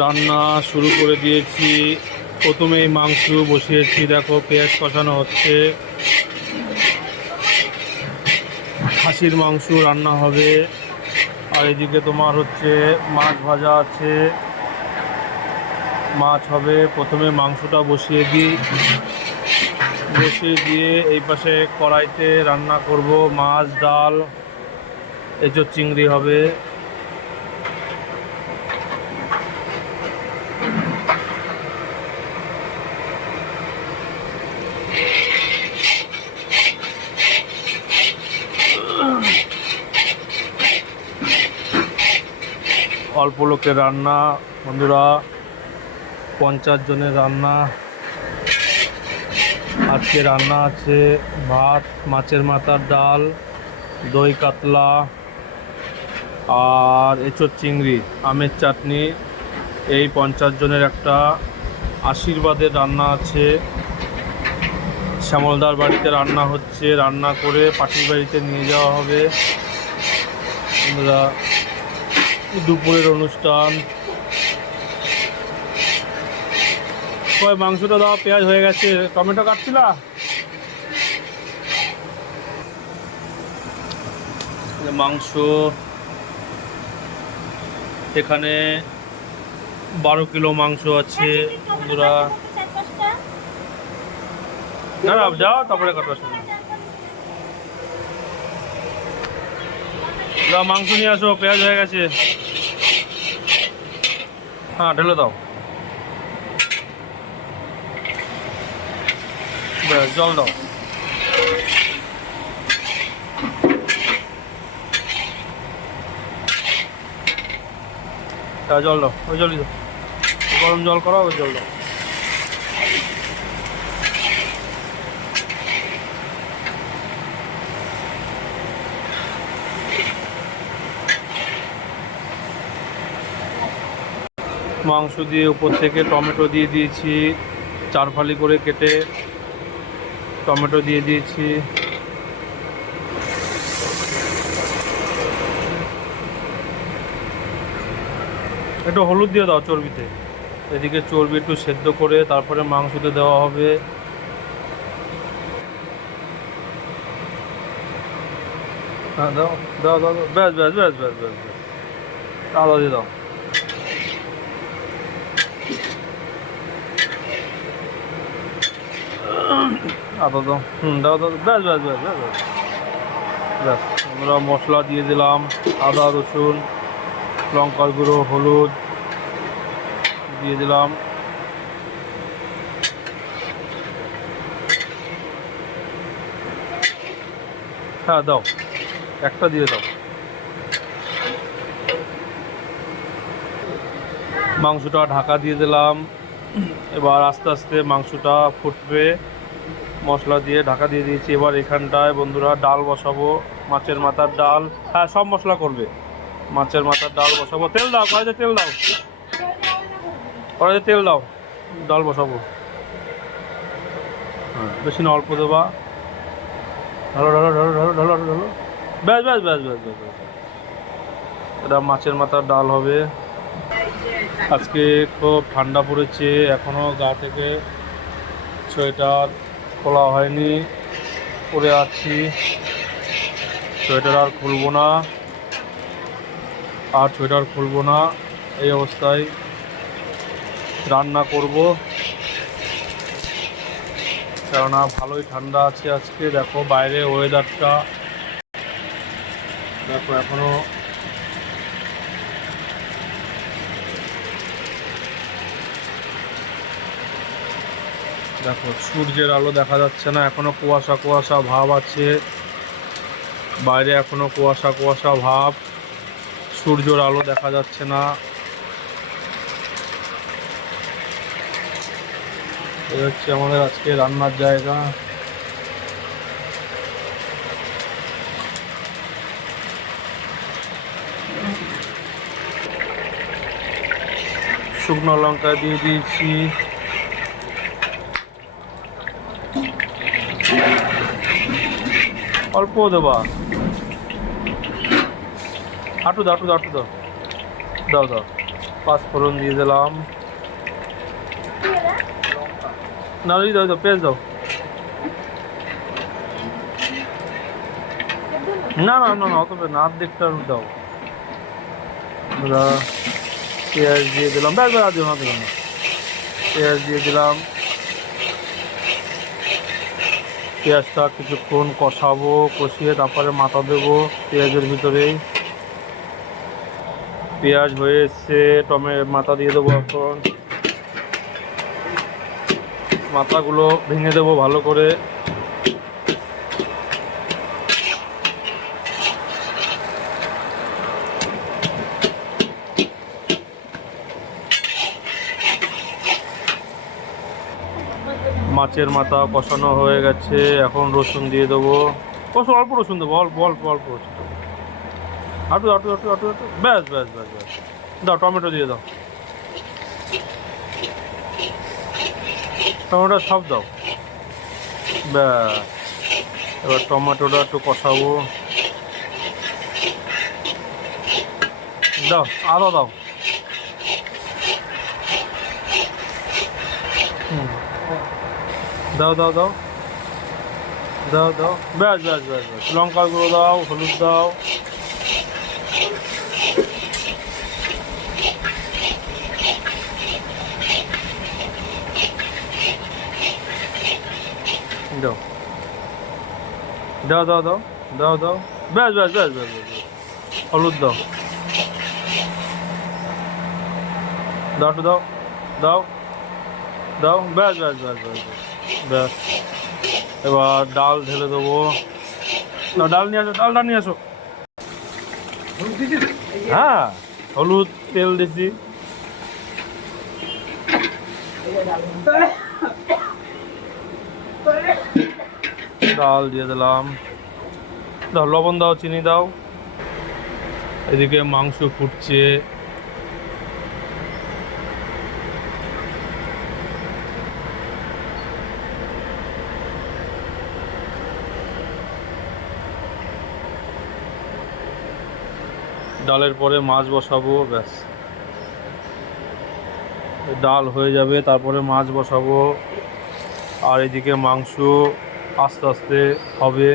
রান্না শুরু করে দিয়েছি। প্রথমেই মাংস বসিয়েছি, দেখো পেঁয়াজ কষানো হচ্ছে। খাসির মাংস রান্না হবে। আর এদিকে তোমার হচ্ছে মাছ ভাজা আছে, মাছ হবে। প্রথমে মাংসটা বসিয়ে দিয়ে এই পাশে কড়াইতে রান্না করব মাছ, ডাল, এঁচোড় চিংড়ি হবে। অল্প লোকের রান্না বন্ধুরা, 50 জনের রান্না। আজকে রান্না আছে ভাত, মাছের মাথার ডাল, দই কাতলা আর এঁচোড় চিংড়ি, আমের চাটনি। এই 50 জনের একটা আশীর্বাদের রান্না আছে। শ্যামলদার বাড়িতে রান্না হচ্ছে, রান্না করে পাখির বাড়িতে নিয়ে যাওয়া হবে বন্ধুরা। দুপুরের অনুষ্ঠান। কয় মাংসটা দাও, পেঁয়াজ হয়ে গেছে, টমেটো কাটছিলা? মাংস এখানে 12 কিলো মাংস আছে বন্ধুরা। না না যাও, তারপরে কাটবা শুনে যাও। মাংস নিয়ে আসো, পেঁয়াজ হয়ে গেছে। হ্যাঁ ঢেলে দাও, জল দাও। জল দাও, ওই জলই দাও, গরম জল করো, ওই জল দাও। মাংস দিয়ে উপর থেকে টমেটো দিয়ে দিয়েছি, 4 ফালি করে কেটে টমেটো দিয়ে দিয়েছি। একটু হলুদ দিয়ে দাও চর্বিতে। এদিকে চর্বি একটু সেদ্ধ করে তারপরে মাংসতে দেওয়া হবে। হ্যাঁ দাও দাও দাও, ব্যাস ব্যাস ব্যাস ব্যাস ব্যাস ব্যাস, আদা দিয়ে দাও। আদা দাও, দাও দাও, ব্যাস ব্যাস ব্যাস ব্যাস ব্যাস ব্যাস। আমরা মশলা দিয়ে দিলাম, আদা, রসুন, লঙ্কার গুঁড়ো, হলুদ দিয়ে দিলাম। হ্যাঁ দাও, একটা দিয়ে দাও। মাংসটা ঢাকা দিয়ে দিলাম। এবার আস্তে আস্তে মাংসটা ফুটবে, মশলা দিয়ে ঢাকা দিয়ে দিয়েছি। এবার এখানটায় বন্ধুরা ডাল বসাবো, মাছের মাথার ডাল। হ্যাঁ সব মশলা করবে। মাছের মাথার ডাল বসাবো। তেল দাও, কড়াইতে তেল দাও, কড়াইতে তেল দাও, ডাল বসাবো। হ্যাঁ বেশি না, অল্প দেবা। ঢালো ঢালো ঢালো ঢালো ঢালো ঢালো, ব্যাস ব্যাস ব্যাস ব্যাস ব্যাস ব্যাস। এটা মাছের মাথার ডাল হবে। আজকে খুব ঠান্ডা পড়েছে, এখনও গা থেকে সোয়েটার খোলা হয়নি, পরে আছি। সোয়েটার আর খুলবো না, আর সোয়েটার খুলবো না। এই অবস্থায় রান্না করব, কেননা ভালোই ঠান্ডা আছে আজকে। দেখো বাইরে ওয়েদারটা, দেখো এখনো দেখো সূর্যের আলো দেখা যাচ্ছে না, এখনো কুয়াশা কুয়াশা ভাব আছে বাইরে, এখনো কুয়াশা কুয়াশা ভাব, সূর্যের আলো দেখা যাচ্ছে না। এই হচ্ছে আমাদের আজকে রান্নার জায়গা। শুকনো লঙ্কা দিয়ে দিয়েছি, অল্প দেবা। আটু দাও, আটু দাও, আটু দাও, দাও দাও। পাঁচফোড়ন দিয়ে দিলাম। না দাও দাও, পেঁয়াজ দাও। না না না না, অত না, অর্ধেকটা দাও। পেঁয়াজ দিয়ে দিলাম, ব্যাস ব্যাস, দিও না দিলাম না। পেঁয়াজ দিয়ে দিলাম। পেঁয়াজটা কিছুক্ষণ কষাবো, কষিয়ে তারপরে মাথা দেবো পেঁয়াজের ভিতরেই। পেঁয়াজ হয়ে এসছে, মাথা দিয়ে দেবো এখন। মাথাগুলো ভেঙে দেবো ভালো করে। মাছের মাথা কষানো হয়ে গেছে, এখন রসুন দিয়ে দেবো। অল্প রসুন দেবো, অল্প অল্প অল্প রসুন দেবো। আটু আটু আটু আটু আটু, ব্যাস ব্যাস ব্যাস ব্যাস। দাও, টমেটো দিয়ে দাও, টমেটো সব দাও, ব্যাস। এবার টমেটোটা একটু কষাবো। দাও, আদা দাও। দাও দাও দাও দাও দাও, ব্যাস ব্যাস ব্যাস ব্যাস। লঙ্কার গুঁড়ো দাও, হলুদ দাও। দাও দাও দাও দাও দাও দাও, ব্যাস ব্যাস ব্যাস ব্যাস ব্যাস। হলুদ দাও, দাও একটু দাও, দাও দাও, ব্যাস ব্যাস ব্যাস ব্যাস ব্যাস। এবার ডাল ঢেলে দেবো। না, ডাল নিয়ে আসো, ডালটা নিয়ে আসো। হ্যাঁ, হলুদ তেল দিছি। ডাল দিয়ে দিলাম। দাও, লবণ দাও, চিনি দাও। এদিকে মাংস ফুটছে। ডালের পরে মাছ বসাবো, ব্যাস। ডাল হয়ে যাবে, তারপরে মাছ বসাবো। আর এদিকে মাংস আস্তে আস্তে হবে।